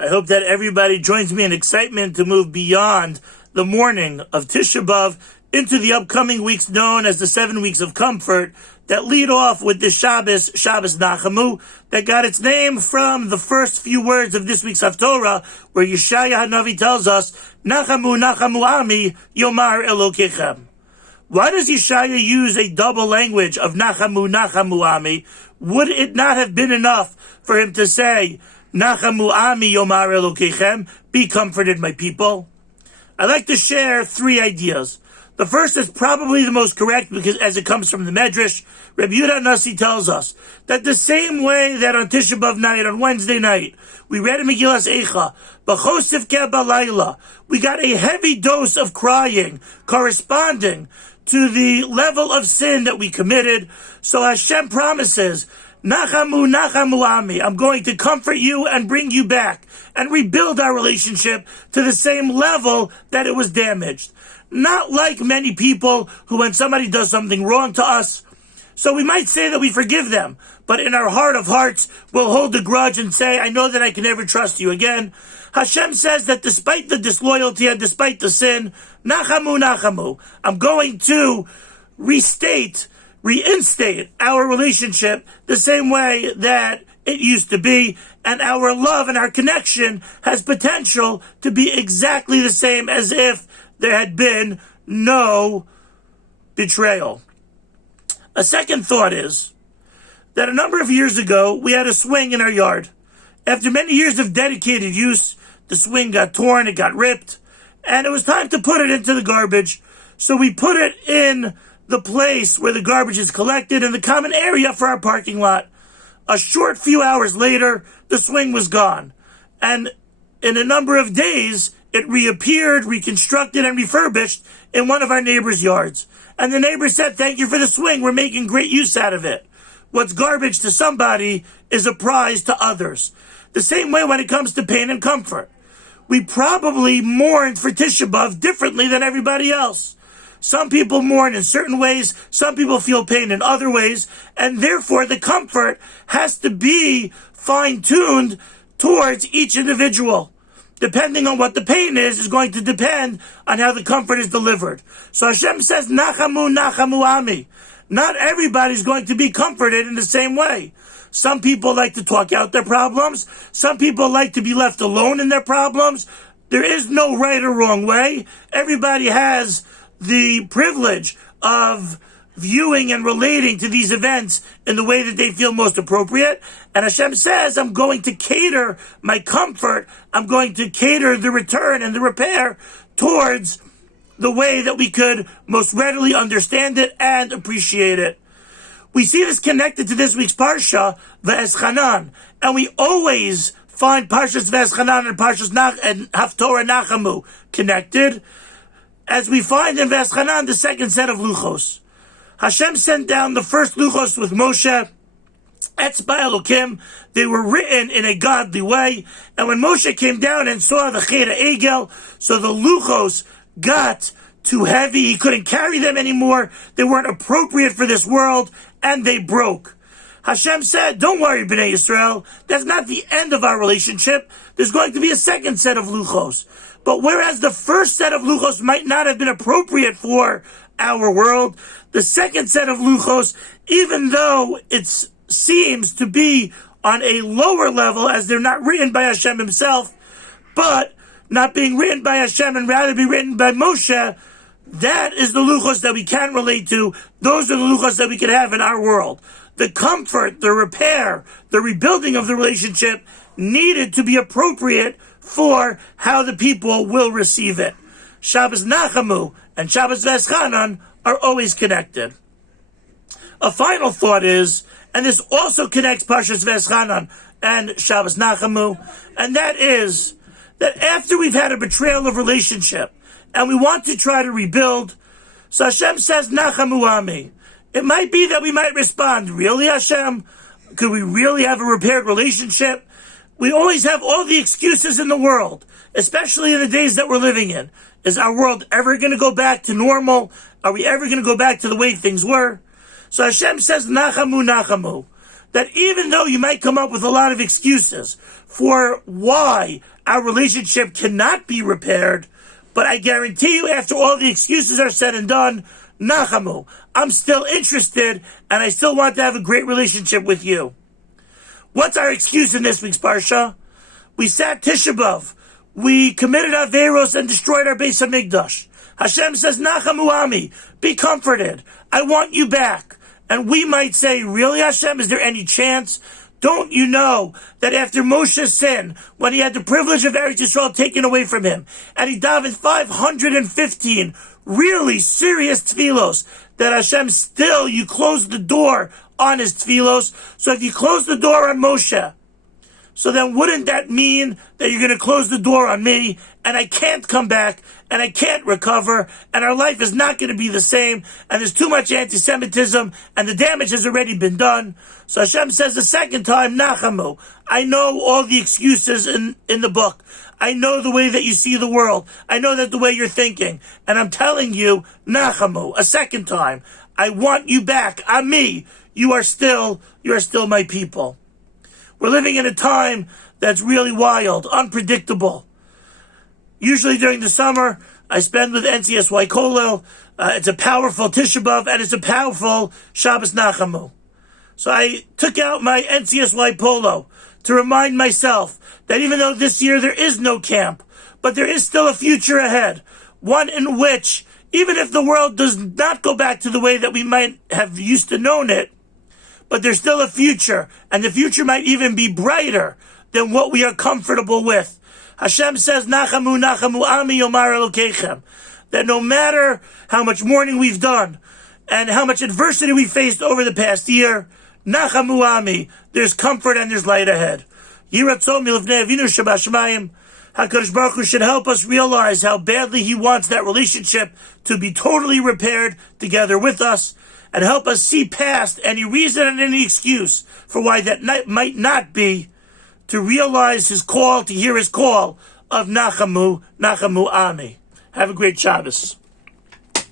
I hope that everybody joins me in excitement to move beyond the morning of Tisha B'Av into the upcoming weeks known as the 7 weeks of comfort that lead off with the Shabbos Nachamu, that got its name from the first few words of this week's Haftorah, where Yeshaya HaNavi tells us, Nachamu, Nachamu Ami, Yomar Elokechem. Why does Yeshaya use a double language of Nachamu, Nachamu Ami? Would it not have been enough for him to say, Nachamu Ami Yomar Elokechem, be comforted, my people? I'd like to share 3 ideas. The first is probably the most correct because as it comes from the Medrash, Rabbi Yehuda Nasi tells us that the same way that on Tisha B'Av night, on Wednesday night, we read in Megillas Eicha, B'chosif ke balayla, we got a heavy dose of crying corresponding to the level of sin that we committed. So Hashem promises, Nachamu, Nachamu Ami, I'm going to comfort you and bring you back and rebuild our relationship to the same level that it was damaged. Not like many people who, when somebody does something wrong to us, so we might say that we forgive them, but in our heart of hearts, we'll hold a grudge and say, I know that I can never trust you again. Hashem says that despite the disloyalty and despite the sin, Nachamu, Nachamu, I'm going to reinstate our relationship the same way that it used to be, and our love and our connection has potential to be exactly the same as if there had been no betrayal. A second thought is that a number of years ago, we had a swing in our yard. After many years of dedicated use, the swing got torn, it got ripped, and it was time to put it into the garbage. So we put it in the place where the garbage is collected in the common area for our parking lot. A short few hours later, the swing was gone. And in a number of days, it reappeared, reconstructed, and refurbished in one of our neighbor's yards. And the neighbor said, thank you for the swing. We're making great use out of it. What's garbage to somebody is a prize to others. The same way when it comes to pain and comfort. We probably mourned for Tisha B'Av differently than everybody else. Some people mourn in certain ways, some people feel pain in other ways, and therefore the comfort has to be fine-tuned towards each individual. Depending on what the pain is going to depend on how the comfort is delivered. So Hashem says, Nachamu, Nachamu Ami. Not everybody's going to be comforted in the same way. Some people like to talk out their problems. Some people like to be left alone in their problems. There is no right or wrong way. Everybody has the privilege of viewing and relating to these events in the way that they feel most appropriate. And Hashem says, I'm going to cater my comfort, I'm going to cater the return and the repair towards the way that we could most readily understand it and appreciate it. We see this connected to this week's Parsha, Va'Etchanan, and we always find Parshas Va'Etchanan and Parshas and Haftorah Nachamu connected, as we find in Va'Etchanan the second set of luchos. Hashem sent down the first luchos with Moshe, Etzba Elokim. They were written in a godly way. And when Moshe came down and saw the Cheder Egel, so the luchos got too heavy. He couldn't carry them anymore. They weren't appropriate for this world, and they broke. Hashem said, don't worry, Bnei Yisrael. That's not the end of our relationship. There's going to be a second set of luchos. But whereas the first set of luchos might not have been appropriate for our world, the second set of luchos, even though it seems to be on a lower level as they're not written by Hashem himself, but not being written by Hashem and rather be written by Moshe, that is the luchos that we can relate to. Those are the luchos that we can have in our world. The comfort, the repair, the rebuilding of the relationship needed to be appropriate for how the people will receive it. Shabbos Nachamu and Shabbos Va'Etchanan are always connected. A final thought is, and this also connects Parshas Va'Etchanan and Shabbos Nachamu, and that is that after we've had a betrayal of relationship and we want to try to rebuild, so Hashem says, Nachamu Ami. It might be that we might respond, really, Hashem? Could we really have a repaired relationship? We always have all the excuses in the world, especially in the days that we're living in. Is our world ever going to go back to normal? Are we ever going to go back to the way things were? So Hashem says, Nachamu, Nachamu. that even though you might come up with a lot of excuses for why our relationship cannot be repaired, but I guarantee you, after all the excuses are said and done, Nachamu, I'm still interested, and I still want to have a great relationship with you. What's our excuse in this week's Parsha? We sat Tisha B'Av. We committed Averos and destroyed our Beis HaMikdash. Hashem says, Nachamu Ami, be comforted. I want you back. And we might say, really, Hashem, is there any chance? Don't you know that after Moshe's sin, when he had the privilege of Eretz Yisrael taken away from him, and he davened 515 really serious tefillos, that Hashem still, you closed the door on his tefillos. So if you close the door on Moshe, so then wouldn't that mean that you're going to close the door on me, and I can't come back, and I can't recover, and our life is not going to be the same, and there's too much anti-Semitism, and the damage has already been done. So Hashem says the second time, Nachamu, I know all the excuses in the book. I know the way that you see the world. I know that the way you're thinking. And I'm telling you, Nachamu, a second time, I want you back. Ami, you are still my people. We're living in a time that's really wild, unpredictable. Usually during the summer, I spend with NCSY Kollel. It's a powerful Tisha B'Av, and it's a powerful Shabbos Nachamu. So I took out my NCSY polo to remind myself that even though this year there is no camp, but there is still a future ahead. One in which, even if the world does not go back to the way that we might have used to known it, but there's still a future, and the future might even be brighter than what we are comfortable with. Hashem says, Nachamu, Nachamu, Ami Yomar Elokeichem, that no matter how much mourning we've done, and how much adversity we faced over the past year, Nachamu Ami, there's comfort and there's light ahead. Yiratzon milivnei Avinu Shabashamayim, HaKadosh Baruch Hu should help us realize how badly he wants that relationship to be totally repaired together with us, and help us see past any reason and any excuse for why that might not be, to realize his call, to hear his call of Nachamu, Nachamu Ami. Have a great Shabbos.